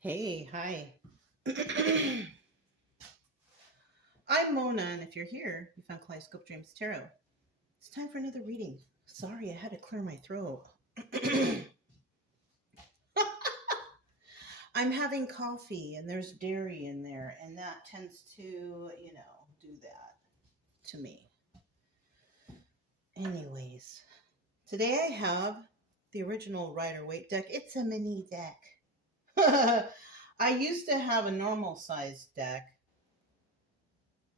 Hey, hi. I'm Mona, and if you're here, you found Kaleidoscope Dreams Tarot. It's time for another reading. Sorry, I had to clear my throat. I'm having coffee, and there's dairy in there, and that tends to, do that to me. Anyways, today I have the original Rider-Waite deck. It's a mini deck. I used to have a normal size deck,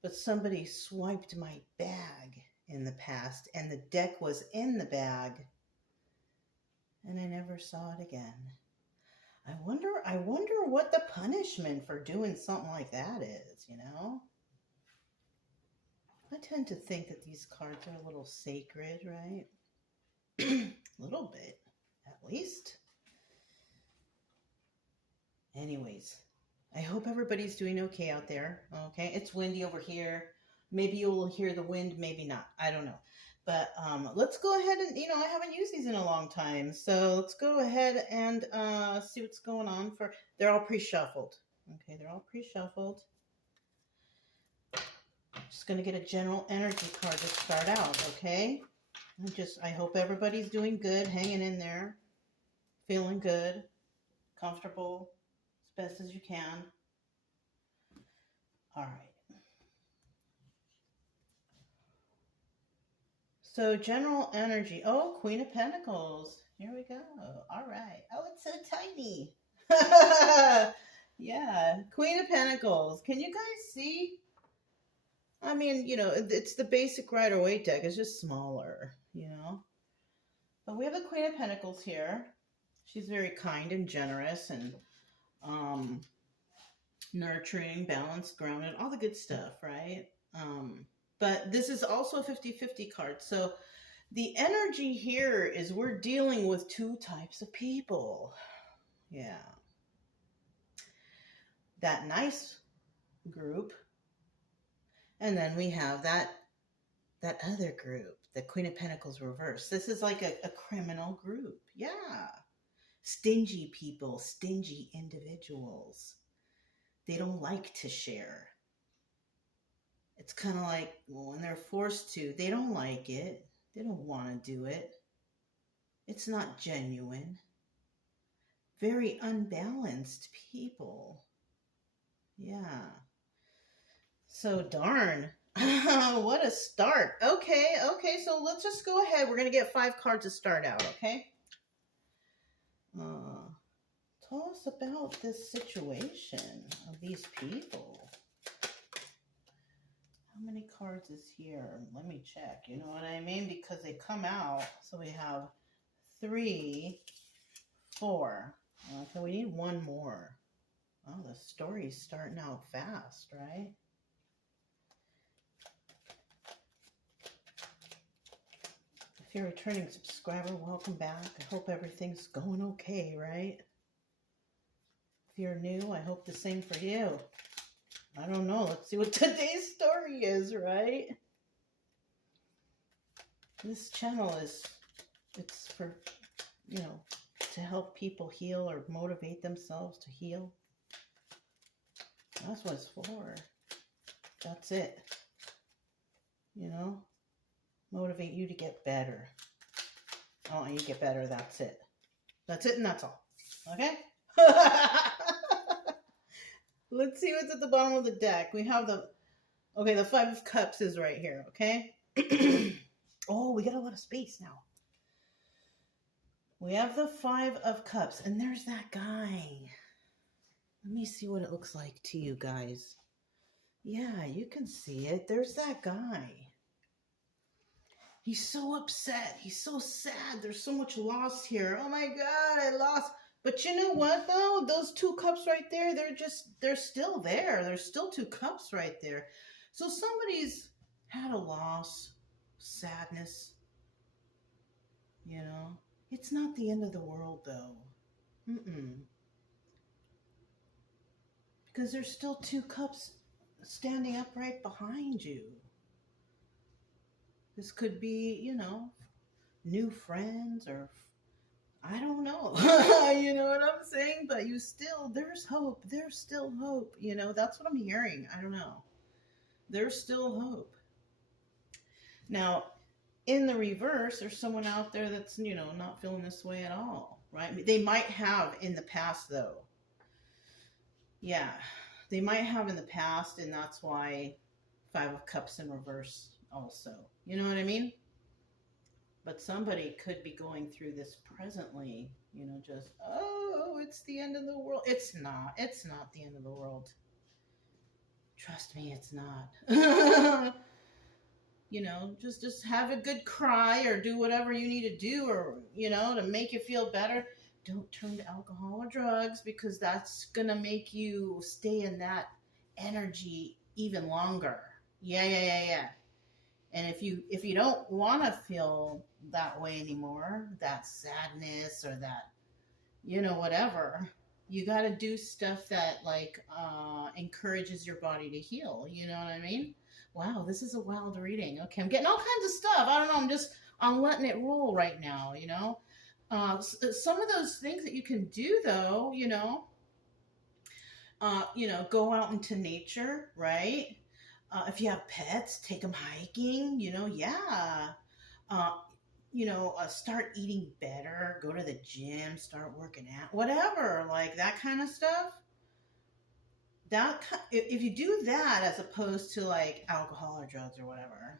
but somebody swiped my bag in the past, and the deck was in the bag, and I never saw it again. I wonder what the punishment for doing something like that is, I tend to think that these cards are a little sacred, right? A little bit, at least. Anyways, I hope everybody's doing okay out there. Okay, it's windy over here. Maybe you'll hear the wind, maybe not. I don't know. But let's go ahead and, I haven't used these in a long time. So let's go ahead and see what's going on. They're all pre-shuffled. Okay, they're all pre-shuffled. Just going to get a general energy card to start out, okay? I hope everybody's doing good, hanging in there, feeling good, comfortable, as best as you can. All right. So general energy. Oh, Queen of Pentacles. Here we go. All right. Oh, it's so tiny. Yeah. Queen of Pentacles. Can you guys see? I mean, it's the basic Rider-Waite deck. It's just smaller, But we have the Queen of Pentacles here. She's very kind and generous and nurturing, balanced, grounded, all the good stuff, right? But this is also a 50-50 card. So the energy here is we're dealing with two types of people. Yeah. That nice group. And then we have that other group, the Queen of Pentacles reverse. This is like a criminal group. Yeah. Stingy people, stingy individuals. They don't like to share. It's kind of like, well, when they're forced to, they don't like it. They don't want to do it. It's not genuine. Very unbalanced people. Yeah. So darn. What a start. Okay, so let's just go ahead. We're going to get 5 cards to start out, okay? Tell us about this situation of these people. How many cards is here? Let me check. You know what I mean? Because they come out. So we have 3, 4. Okay, we need 1 more. Oh, the story's starting out fast, right? If you're a returning subscriber, welcome back. I hope everything's going okay, right? If you're new, I hope the same for you. I don't know. Let's see what today's story is, right? This channel it's for, to help people heal or motivate themselves to heal. That's what it's for. That's it. Motivate you to get better. Oh, you get better. That's it. That's it and that's all. Okay? Let's see what's at the bottom of the deck. We have the 5 of Cups is right here, okay? Oh, we got a lot of space now. We have the 5 of Cups, and there's that guy. Let me see what it looks like to you guys. Yeah, you can see it. There's that guy. He's so upset. He's so sad. There's so much loss here. Oh my God, I lost. But you know what, though? Those 2 cups right there, they're still there. There's still 2 cups right there. So somebody's had a loss, sadness, It's not the end of the world, though. Because there's still 2 cups standing up right behind you. This could be, new friends or I don't know. You know what I I'm saying? But there's hope. There's still hope. That's what I'm hearing. I don't know. There's still hope. Now, in the reverse, there's someone out there that's, not feeling this way at all, right? They might have in the past, though. Yeah, they might have in the past, and that's why Five of Cups in reverse also. You know what I mean? But somebody could be going through this presently, just, oh, it's the end of the world. It's not. It's not the end of the world. Trust me, it's not. Just have a good cry or do whatever you need to do or, to make you feel better. Don't turn to alcohol or drugs because that's going to make you stay in that energy even longer. Yeah. And if you don't want to feel that way anymore, that sadness or that, whatever, you got to do stuff that encourages your body to heal. You know what I mean? Wow, this is a wild reading. Okay, I'm getting all kinds of stuff. I don't know. I'm letting it roll right now, some of those things that you can do though, go out into nature, right? If you have pets, take them hiking, yeah. Start eating better, go to the gym, start working out, whatever, like that kind of stuff. If you do that as opposed to like alcohol or drugs or whatever,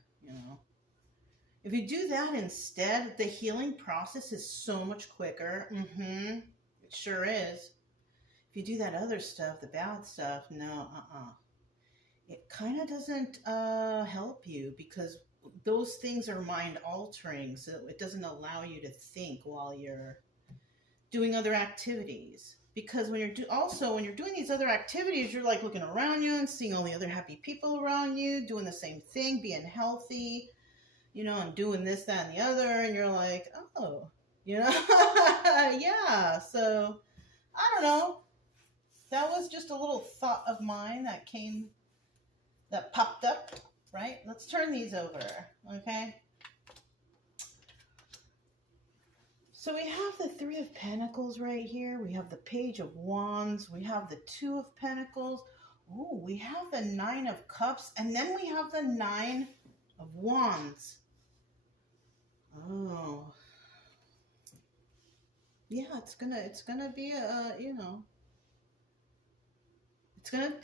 if you do that instead, the healing process is so much quicker. It sure is. If you do that other stuff, the bad stuff, no, it kind of doesn't help you because those things are mind altering, so it doesn't allow you to think while you're doing other activities. Because when you're doing these other activities, you're like looking around you and seeing all the other happy people around you doing the same thing, being healthy, and doing this, that, and the other, and you're like, oh, yeah. So I don't know. That was just a little thought of mine that popped up, right? Let's turn these over, okay? So we have the Three of Pentacles right here. We have the Page of Wands. We have the Two of Pentacles. Oh, we have the Nine of Cups. And then we have the Nine of Wands. Oh. Yeah, it's gonna be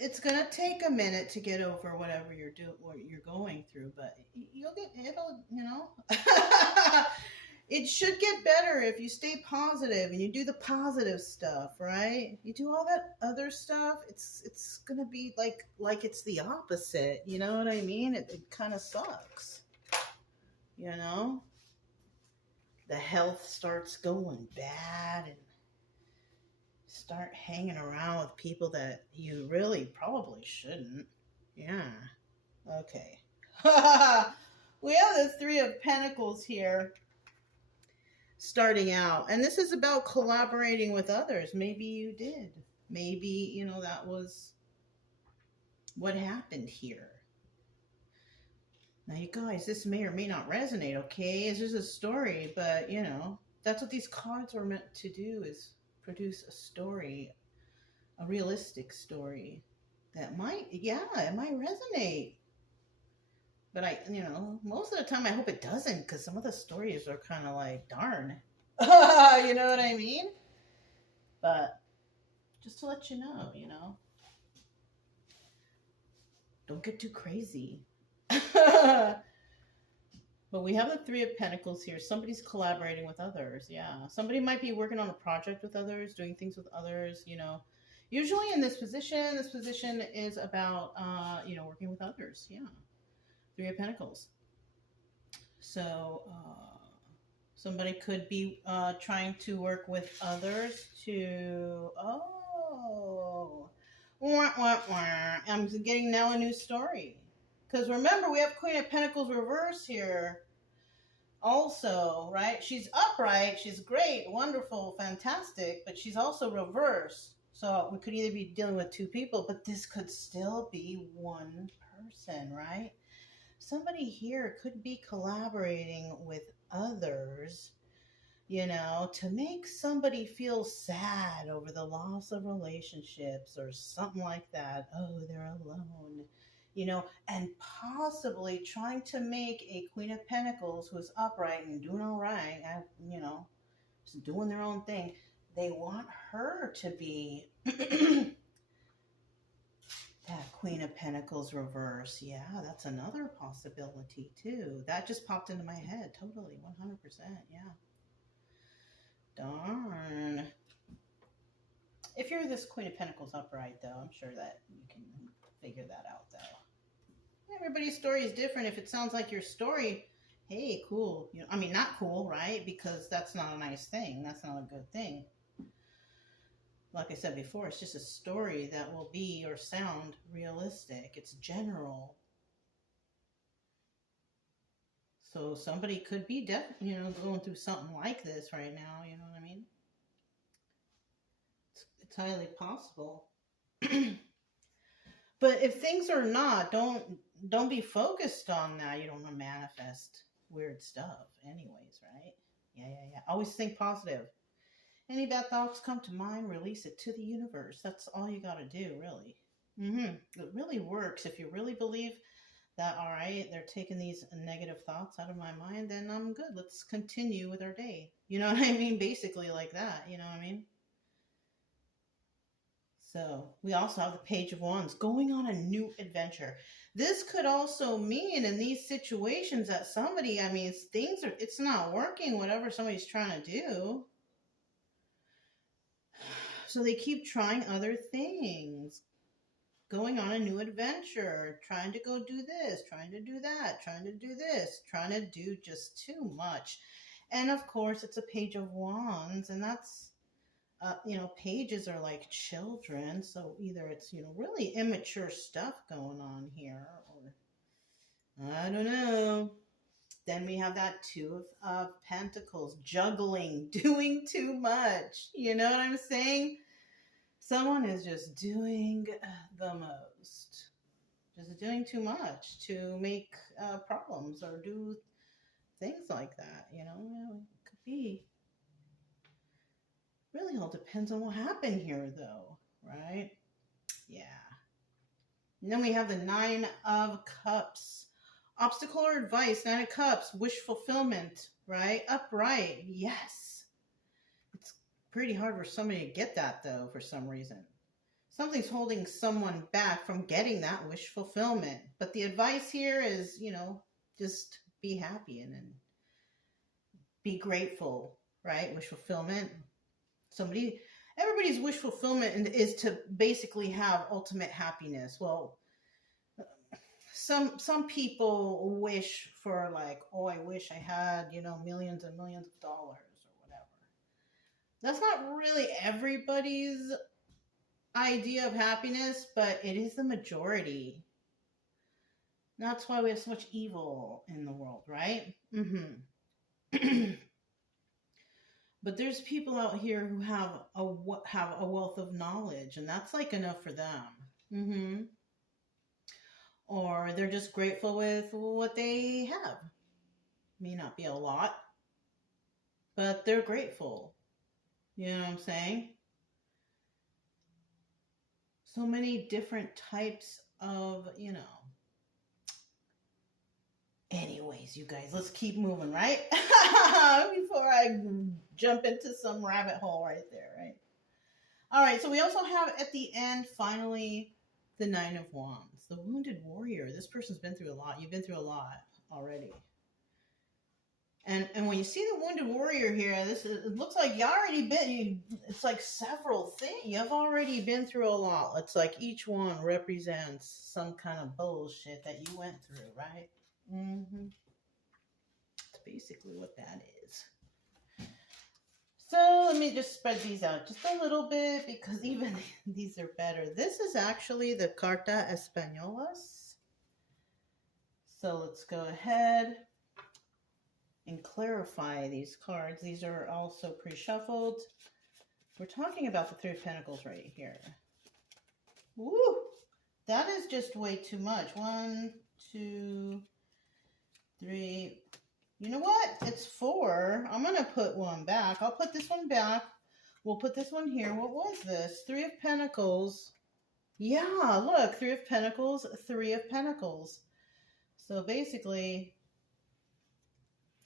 it's gonna take a minute to get over whatever what you're going through, but it should get better if you stay positive and you do the positive stuff, right? You do all that other stuff, it's gonna be like it's the opposite, you know what I mean? It kind of sucks, the health starts going bad and start hanging around with people that you really probably shouldn't. Yeah. Okay. We have the Three of Pentacles here starting out. And this is about collaborating with others. Maybe you did. Maybe, that was what happened here. Now, you guys, this may or may not resonate, okay? It's just a story, but, that's what these cards were meant to do, is produce a story, a realistic story that might resonate. But most of the time I hope it doesn't, because some of the stories are kind of like, darn. You know what I mean? But just to let you know, don't get too crazy. But we have the Three of Pentacles here. Somebody's collaborating with others. Yeah. Somebody might be working on a project with others, doing things with others, Usually in this position is about, working with others. Yeah. Three of Pentacles. So, somebody could be trying to work with others to, I'm getting now a new story. Because remember, we have Queen of Pentacles reverse here also, right? She's upright, she's great, wonderful, fantastic, but she's also reverse. So we could either be dealing with two people, but this could still be one person, right? Somebody here could be collaborating with others you know, to make somebody feel sad over the loss of relationships or something like that. Oh, they're alone, you know, and possibly trying to make a Queen of Pentacles who's upright and doing all right, and, you know, just doing their own thing. They want her to be that Queen of Pentacles reverse. Yeah, that's another possibility too. That just popped into my head. Totally, 100%. Yeah. Darn. If you're this Queen of Pentacles upright, though, I'm sure that you can figure that out, though. Everybody's story is different. If it sounds like your story, hey, cool. You know, I mean, not cool, right? Because that's not a nice thing. That's not a good thing. Like I said before, it's just a story that will be or sound realistic. It's general. So somebody could be you know, going through something like this right now. You know what I mean? It's highly possible. But if things are not, don't be focused on that. You don't want to manifest weird stuff, anyways, right? Yeah. Always think positive. Any bad thoughts come to mind, release it to the universe. That's all you got to do, really. It really works. If you really believe that, all right, they're taking these negative thoughts out of my mind, then I'm good. Let's continue with our day. You know what I mean? Basically, like that. You know what I mean? So we also have the Page of Wands, going on a new adventure. This could also mean in these situations that somebody, I mean, it's not working, whatever somebody's trying to do. So they keep trying other things, going on a new adventure, trying to go do this, trying to do that, trying to do this, trying to do just too much. And of course, it's a Page of Wands, and that's, you know, pages are like children. So either it's, you know, really immature stuff going on here, or I don't know. Then we have that Two of Pentacles, juggling, doing too much. You know what I'm saying? Someone is just doing the most, just doing too much to make problems or do things like that. You know, it could be. Really all depends on what happened here, though, right? Yeah. And then we have the Nine of Cups. Obstacle or advice, Nine of Cups, wish fulfillment, right? Upright, yes. It's pretty hard for somebody to get that, though, for some reason. Something's holding someone back from getting that wish fulfillment. But the advice here is, you know, just be happy and be grateful, right? Wish fulfillment. Everybody's wish fulfillment is to basically have ultimate happiness. Well, some people wish for, like, oh, I wish I had, you know, millions and millions of dollars or whatever. That's not really everybody's idea of happiness, but it is the majority. That's why we have so much evil in the world, right? But there's people out here who have a wealth of knowledge, and that's like enough for them. Or they're just grateful with what they have. May not be a lot, but they're grateful. You know what I'm saying? So many different types of, you know. Anyways, you guys, let's keep moving, right? Before I jump into some rabbit hole right there, right? All right, so we also have at the end, finally, the Nine of Wands, the Wounded Warrior. This person's been through a lot. You've been through a lot already. And when you see the Wounded Warrior here, it looks like you already been, it's like several things. You've already been through a lot. It's like each one represents some kind of bullshit that you went through, right? That's basically what that is. So let me just spread these out just a little bit, because even these are better. This is actually the Carta Españolas. So let's go ahead and clarify these cards. These are also pre-shuffled. We're talking about the Three of Pentacles right here. Woo! That is just way too much. 1, 2, 3, You know what? It's 4. I'm going to put one back. I'll put this one back. We'll put this one here. What was this? 3 of Pentacles. Yeah, look. 3 of Pentacles, 3 of Pentacles. So basically,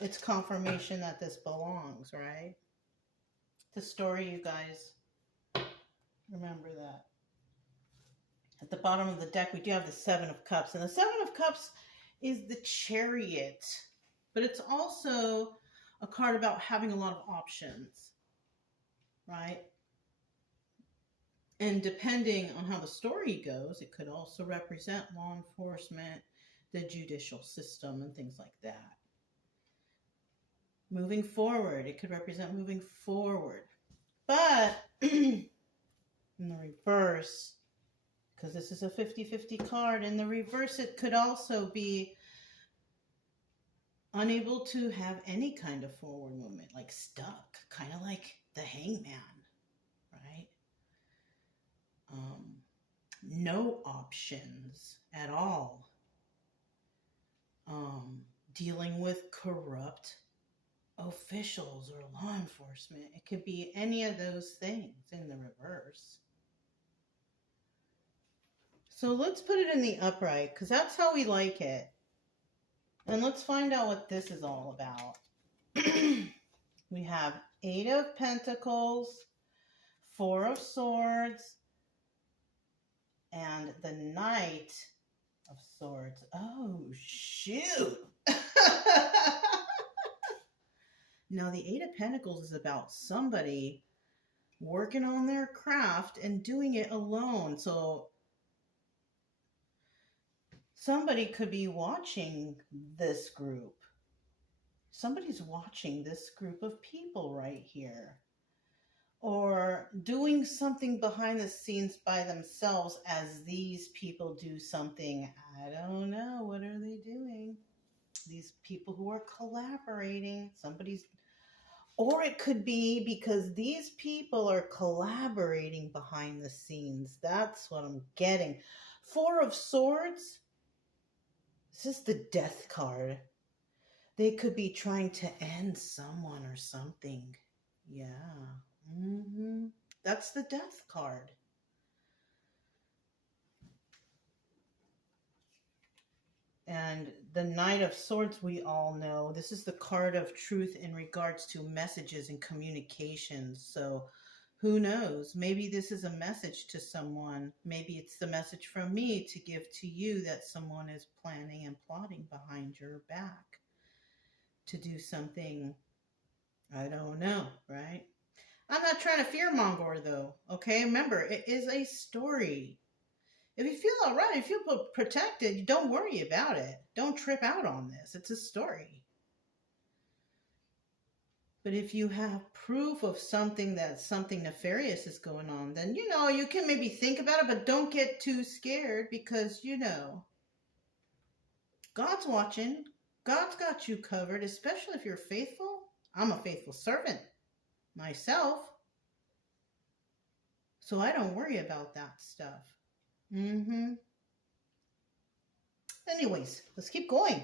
it's confirmation that this belongs, right? The story, you guys. Remember that. At the bottom of the deck, we do have the 7 of Cups. And the 7 of Cups is the Chariot. But it's also a card about having a lot of options, right? And depending on how the story goes, it could also represent law enforcement, the judicial system, and things like that. Moving forward, it could represent moving forward. But in the reverse, because this is a 50-50 card, in the reverse, it could also be unable to have any kind of forward movement, like stuck, kind of like the Hangman, right? No options at all. Dealing with corrupt officials or law enforcement. It could be any of those things in the reverse. So let's put it in the upright, because that's how we like it. And let's find out what this is all about. We have 8 of Pentacles, 4 of Swords, and the Knight of Swords. Oh, shoot. Now, the 8 of Pentacles is about somebody working on their craft and doing it alone. So somebody could be watching this group. Somebody's watching this group of people right here. Or doing something behind the scenes by themselves as these people do something. I don't know. What are they doing? These people who are collaborating. Or it could be because these people are collaborating behind the scenes. That's what I'm getting. 4 of Swords. This is the Death card. They could be trying to end someone or something. Yeah. That's the Death card. And the Knight of Swords, we all know, this is the card of truth in regards to messages and communications. So who knows? Maybe this is a message to someone. Maybe it's the message from me to give to you that someone is planning and plotting behind your back to do something. I don't know, right? I'm not trying to fearmonger, though, okay? Remember, it is a story. If you feel all right, if you feel protected, don't worry about it. Don't trip out on this. It's a story. But if you have proof of something nefarious is going on, then, you can maybe think about it, but don't get too scared because, God's watching. God's got you covered, especially if you're faithful. I'm a faithful servant myself. So I don't worry about that stuff. Anyways, let's keep going.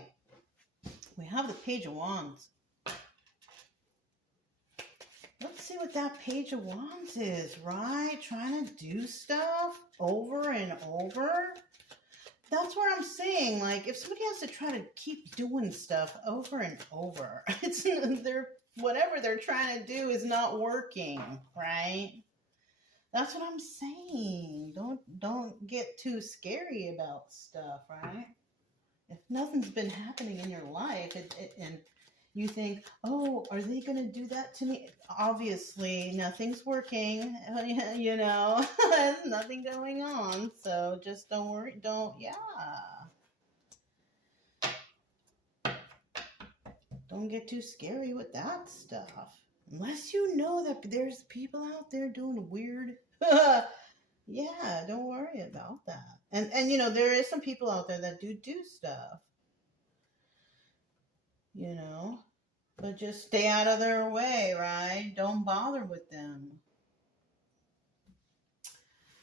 We have the Page of Wands. Let's see what that Page of Wands is, right? Trying to do stuff over and over. That's what I'm saying. Like, if somebody has to try to keep doing stuff over and over, whatever they're trying to do is not working, right? That's what I'm saying. Don't get too scary about stuff, right? If nothing's been happening in your life and you think, oh, are they going to do that to me? Obviously, nothing's working, there's nothing going on. So just don't worry. Don't get too scary with that stuff. Unless you know that there's people out there doing weird. Yeah, don't worry about that. And there is some people out there that do stuff. But just stay out of their way, right? Don't bother with them.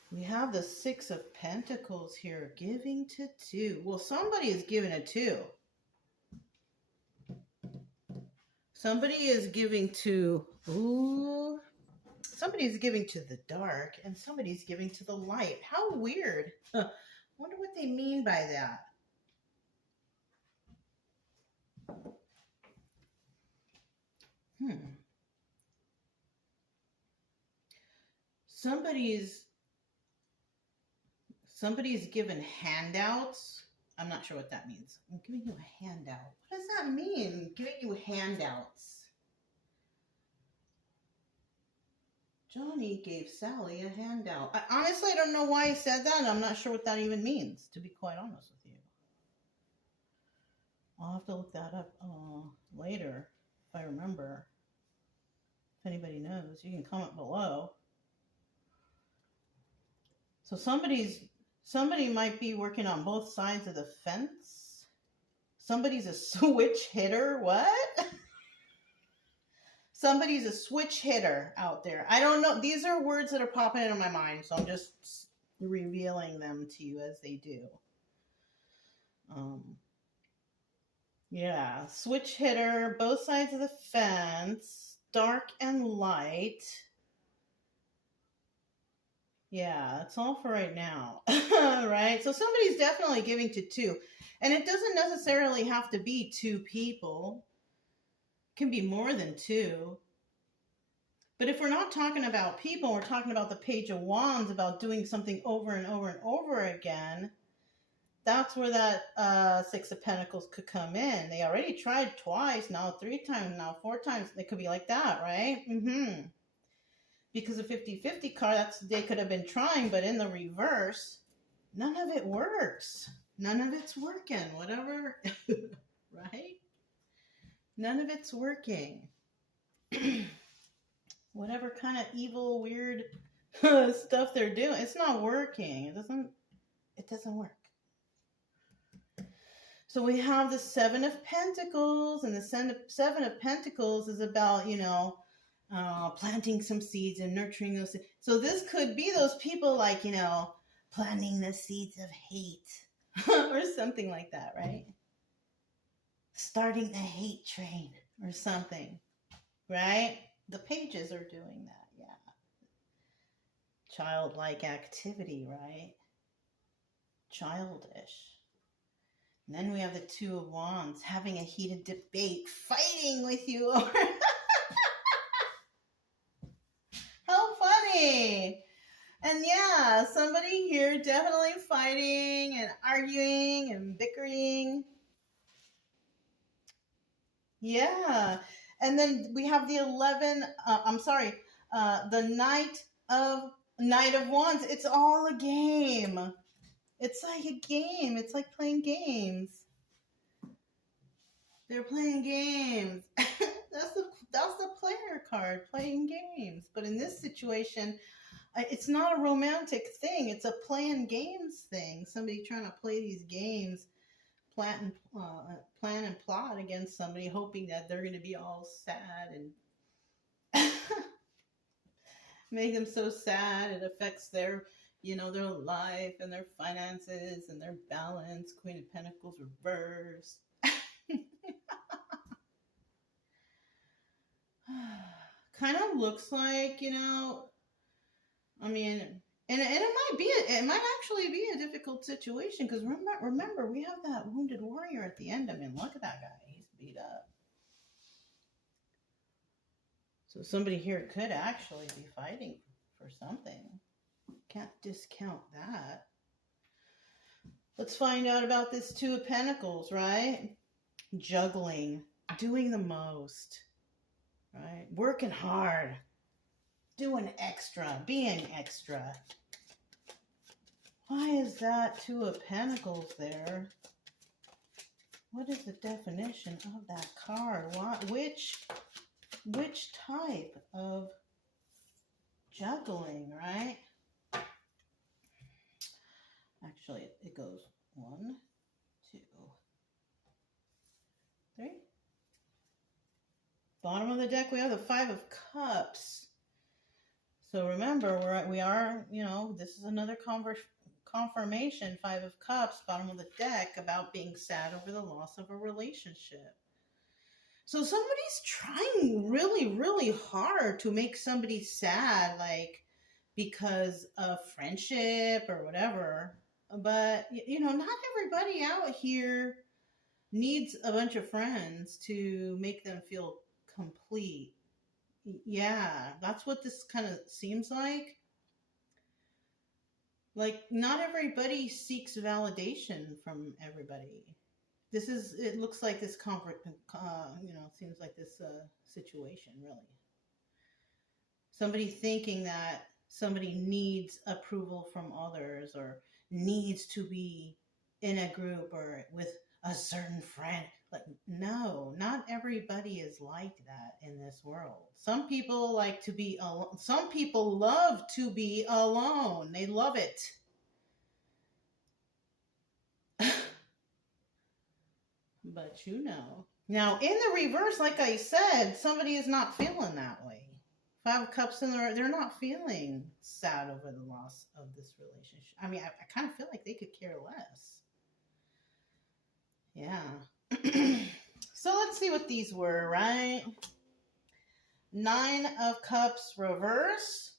We have the 6 of Pentacles here, giving to 2. Well, somebody is giving a 2. Somebody is giving to, ooh, somebody's giving to the dark and somebody's giving to the light. How weird. Wonder what they mean by that. Somebody's given handouts. I'm not sure what that means. I'm giving you a handout. What does that mean? Giving you handouts. Johnny gave Sally a handout. Honestly, I don't know why he said that. I'm not sure what that even means, to be quite honest with you. I'll have to look that up later if I remember. If anybody knows, you can comment below. So somebody might be working on both sides of the fence. Somebody's a switch hitter. What? Somebody's a switch hitter out there. I don't know. These are words that are popping into my mind, so I'm just revealing them to you as they do. Yeah, switch hitter, both sides of the fence, dark and light. Yeah, that's all for right now, right? So somebody's definitely giving to two. And it doesn't necessarily have to be two people. It can be more than two. But if we're not talking about people, we're talking about the Page of Wands, about doing something over and over and over again. That's where that Six of Pentacles could come in. They already tried twice, now 3 times, now 4 times. It could be like that, right? Because a 50-50 card, they could have been trying, but in the reverse, none of it works. None of it's working. Whatever, right? None of it's working. Whatever kind of evil, weird stuff they're doing, it's not working. It doesn't work. So we have the Seven of Pentacles, and the Seven of Pentacles is about, planting some seeds and nurturing those. So this could be those people like, planting the seeds of hate or something like that, right? Starting the hate train or something, right? The pages are doing that, yeah. Childlike activity, right? Childish. And then we have the Two of Wands, having a heated debate, fighting with you over. How funny. And yeah, somebody here definitely fighting and arguing and bickering. Yeah. And then we have the the Knight of Wands. It's all a game. It's like a game. It's like playing games. They're playing games. That's the player card, playing games. But in this situation, it's not a romantic thing. It's a playing games thing. Somebody trying to play these games, plan and plot against somebody, hoping that they're going to be all sad and make them so sad it affects their their life and their finances and their balance. Queen of Pentacles reversed. Kind of looks like, I mean, and it might actually be a difficult situation, because remember, we have that wounded warrior at the end. I mean, look at that guy. He's beat up. So somebody here could actually be fighting for something. Can't discount that. Let's find out about this Two of Pentacles, right? Juggling, doing the most, right? Working hard, doing extra, being extra. Why is that Two of Pentacles there? What is the definition of that card? Which type of juggling, right? Actually, it goes 1, 2, 3. Bottom of the deck, we have the Five of Cups. So remember, we are, this is another confirmation, Five of Cups, bottom of the deck, about being sad over the loss of a relationship. So somebody's trying really, really hard to make somebody sad, like because of friendship or whatever. But, not everybody out here needs a bunch of friends to make them feel complete. Yeah, that's what this kind of seems like. Like, not everybody seeks validation from everybody. It looks like this seems like this situation, really. Somebody thinking that somebody needs approval from others or needs to be in a group or with a certain friend. Like, no, not everybody is like that in this world. Some people like to be alone. Some people love to be alone. They love it. But Now, in the reverse, like I said, somebody is not feeling that way. 5 of Cups in they're not feeling sad over the loss of this relationship. I mean, I kind of feel like they could care less. Yeah. So let's see what these were, right? 9 of Cups reverse,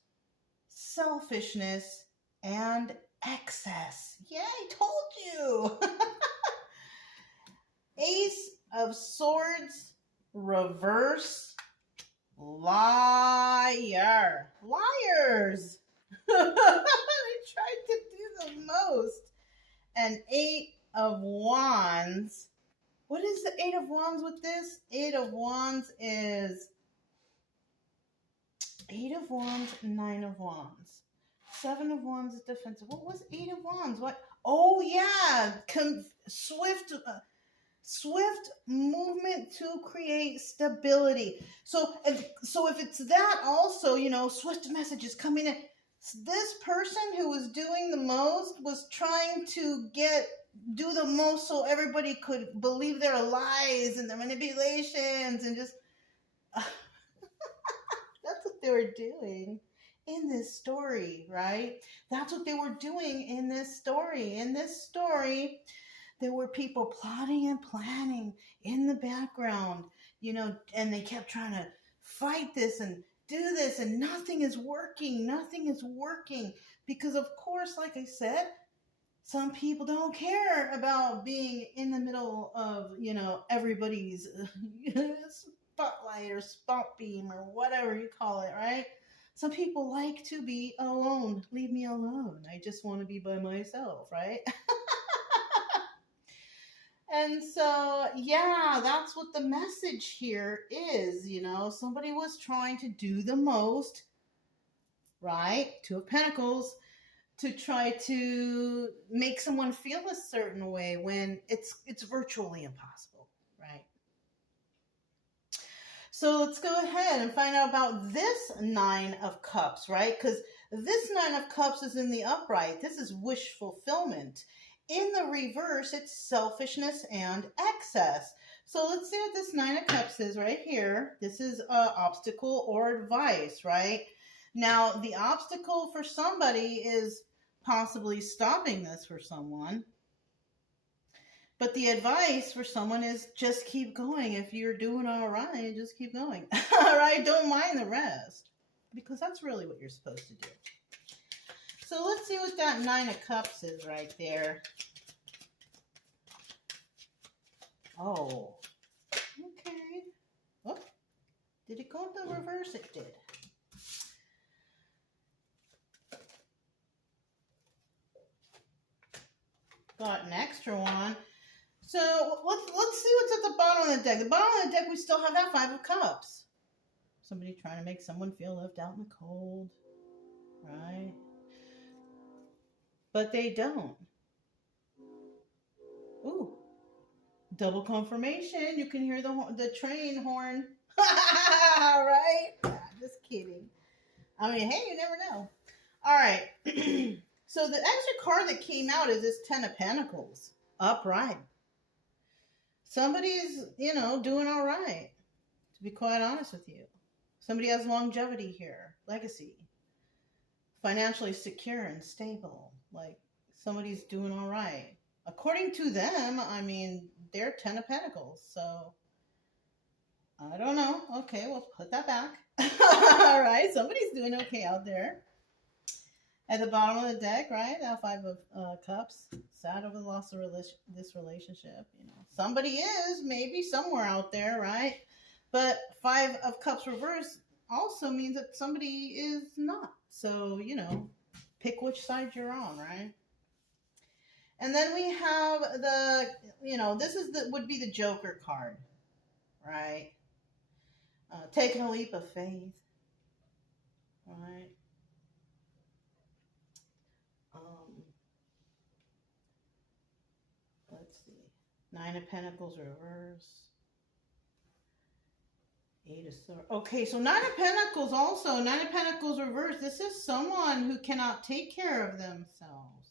selfishness, and excess. Yeah, I told you. Ace of Swords reverse, liar. Liars. They tried to do the most. And 8 of Wands. What is the 8 of Wands with this? 8 of Wands is 8 of Wands, 9 of Wands. 7 of Wands is defensive. What was 8 of Wands? What? Oh, yeah. Swift movement to create stability. So if it's that also, swift messages coming in. This person who was doing the most was trying to do the most so everybody could believe their lies and their manipulations and just that's what they were doing in this story, right? That's what they were doing in this story. In this story, there were people plotting and planning in the background, and they kept trying to fight this and do this, and nothing is working. Nothing is working because, of course, like I said, some people don't care about being in the middle of, everybody's spotlight or spot beam or whatever you call it, right? Some people like to be alone. Leave me alone. I just want to be by myself, right? And so, yeah, that's what the message here is, somebody was trying to do the most, right? 2 of Pentacles, to try to make someone feel a certain way when it's virtually impossible, right? So let's go ahead and find out about this 9 of Cups, right? Because this 9 of Cups is in the upright. This is wish fulfillment. In the reverse, it's selfishness and excess. So let's see what this 9 of Cups is right here. This is an obstacle or advice, right? Now, the obstacle for somebody is possibly stopping this for someone. But the advice for someone is just keep going. If you're doing all right, just keep going. All right? Don't mind the rest. Because that's really what you're supposed to do. So let's see what that 9 of Cups is right there. Oh, okay. Oh, did it go into reverse? It did. Got an extra one. So let's see what's at the bottom of the deck. The bottom of the deck, we still have that 5 of Cups. Somebody trying to make someone feel left out in the cold, right? But they don't. Ooh, double confirmation. You can hear the train horn. Right? Just kidding. I mean, hey, you never know. All right. So the extra card that came out is this 10 of Pentacles. Upright. Somebody's, doing all right. To be quite honest with you. Somebody has longevity here. Legacy. Financially secure and stable. Like, somebody's doing all right. According to them, I mean, they're 10 of Pentacles. So, I don't know. Okay, we'll put that back. All right, somebody's doing okay out there. At the bottom of the deck, right? That Five of Cups. Sad over the loss of this relationship. You know, somebody is maybe somewhere out there, right? But Five of Cups reverse also means that somebody is not. So, you know, pick which side you're on, right? And then we have the, you know, this is the would be the Joker card, right? Taking a leap of faith, right? Um, let's see. Nine of Pentacles reverse. Eight of Swords. Okay, so Nine of Pentacles also. Nine of Pentacles reverse. This is someone who cannot take care of themselves.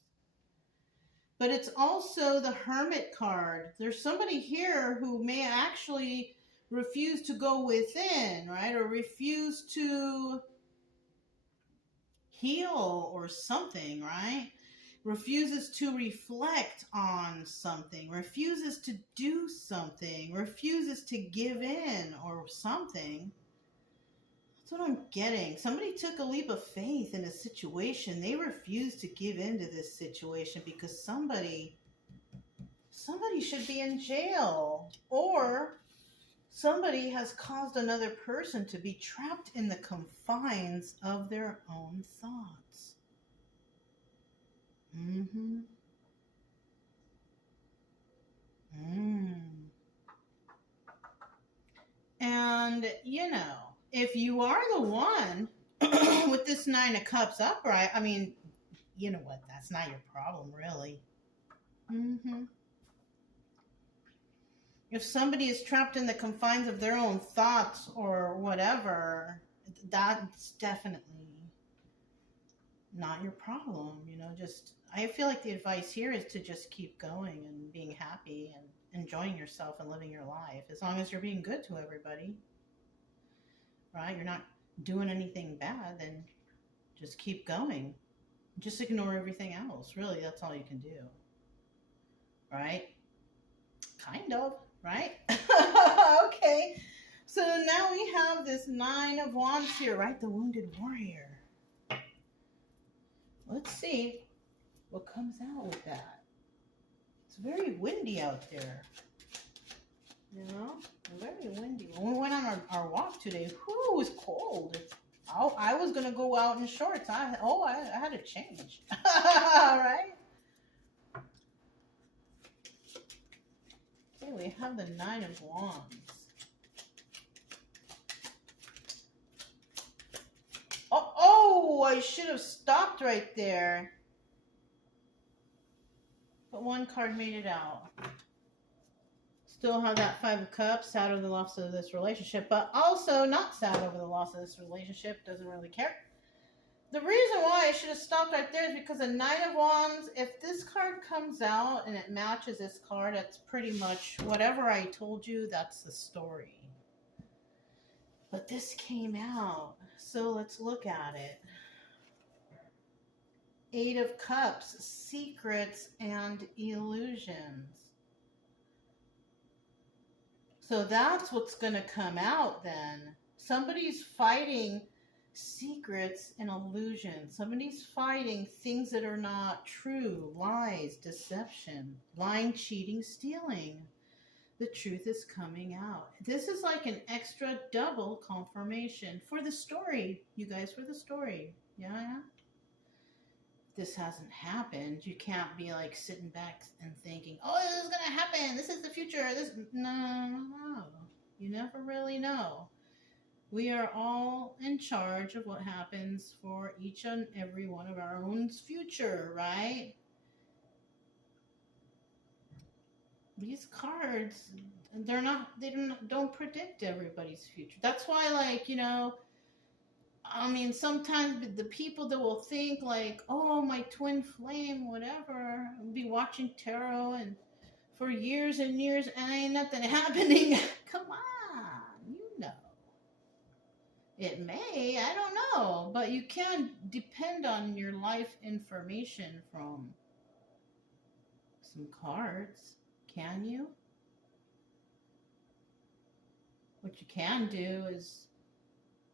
But it's also the Hermit card. There's somebody here who may actually refuse to go within, right? Or refuse to heal or something, right? Refuses to reflect on something, refuses to do something, refuses to give in or something. That's what I'm getting. Somebody took a leap of faith in a situation. They refused to give into this situation because somebody should be in jail, or somebody has caused another person to be trapped in the confines of their own thoughts. And, you know, if you are the one with this Nine of Cups upright, I mean, you know what? That's not your problem, really. If somebody is trapped in the confines of their own thoughts or whatever, that's definitely not your problem. You know, just, I feel like the advice here is to just keep going and being happy and enjoying yourself and living your life, as long as you're being good to everybody, right? You're not doing anything bad, then just keep going. Just ignore everything else. Really, that's all you can do, right? Kind of, right? Okay, so now we have this Nine of Wands here, right? The Wounded Warrior. Let's see what comes out with that. It's very windy out there. You know, very windy. When we went on our walk today, whew, it was cold. Oh, I was gonna go out in shorts. I had to change. All right. Okay, we have the Nine of Wands. Oh, I should have stopped right there. But one card made it out. Still have that Five of Cups, sad over the loss of this relationship, but also not sad over the loss of this relationship, doesn't really care. The reason why I should have stopped right there is because the Nine of Wands, if this card comes out and it matches this card, that's pretty much whatever I told you, that's the story. But this came out, so let's look at it. Eight of Cups, secrets and illusions. So that's what's going to come out then. Somebody's fighting secrets and illusions. Somebody's fighting things that are not true, lies, deception, lying, cheating, stealing. The truth is coming out. This is like an extra double confirmation for the story, you guys, for the story. Yeah. This hasn't happened. You can't be like sitting back and thinking, oh, this is going to happen. This is the future. No. You never really know. We are all in charge of what happens for each and every one of our own future, right? These cards, they don't predict everybody's future. That's why, like, you know, I mean, sometimes the people that will think like, oh, my twin flame, whatever, I'll be watching tarot and for years and years and ain't nothing happening. Come on, you know. It may, I don't know, but you can depend on your life information from some cards, can you? What you can do is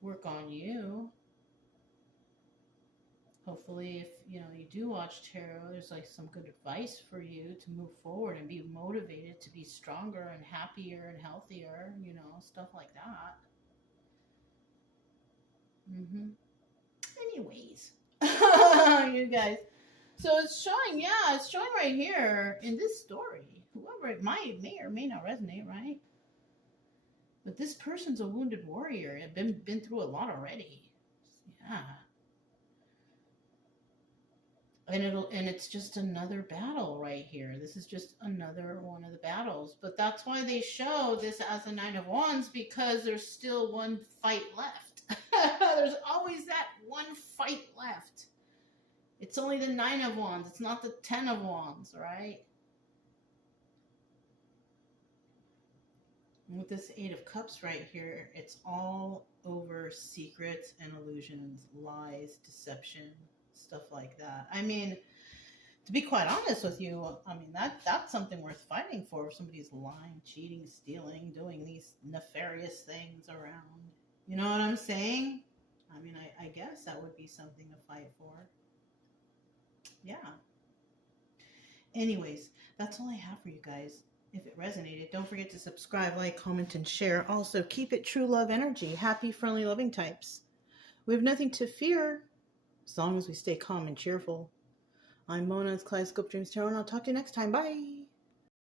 work on you. Hopefully, if you know you do watch tarot, there's like some good advice for you to move forward and be motivated to be stronger and happier and healthier, you know, stuff like that. Anyways, you guys. So it's showing, yeah, it's showing right here in this story. Whoever it may or may not resonate, right? But this person's a wounded warrior. I've been through a lot already. Yeah. And it's just another battle right here. This is just another one of the battles. But that's why they show this as a Nine of Wands, because there's still one fight left. There's always that one fight left. It's only the Nine of Wands. It's not the 10 of Wands, right? And with this Eight of Cups right here, it's all over secrets and illusions, lies, deception, stuff like that. I mean, to be quite honest with you, I mean, that's something worth fighting for. If somebody's lying, cheating, stealing, doing these nefarious things around. You know what I'm saying? I mean, I guess that would be something to fight for. Yeah. Anyways, that's all I have for you guys. If it resonated, don't forget to subscribe, like, comment, and share. Also, keep it true love energy. Happy, friendly, loving types. We have nothing to fear as long as we stay calm and cheerful. I'm Mona, it's Kaleidoscope Dreams Tarot, and I'll talk to you next time. Bye.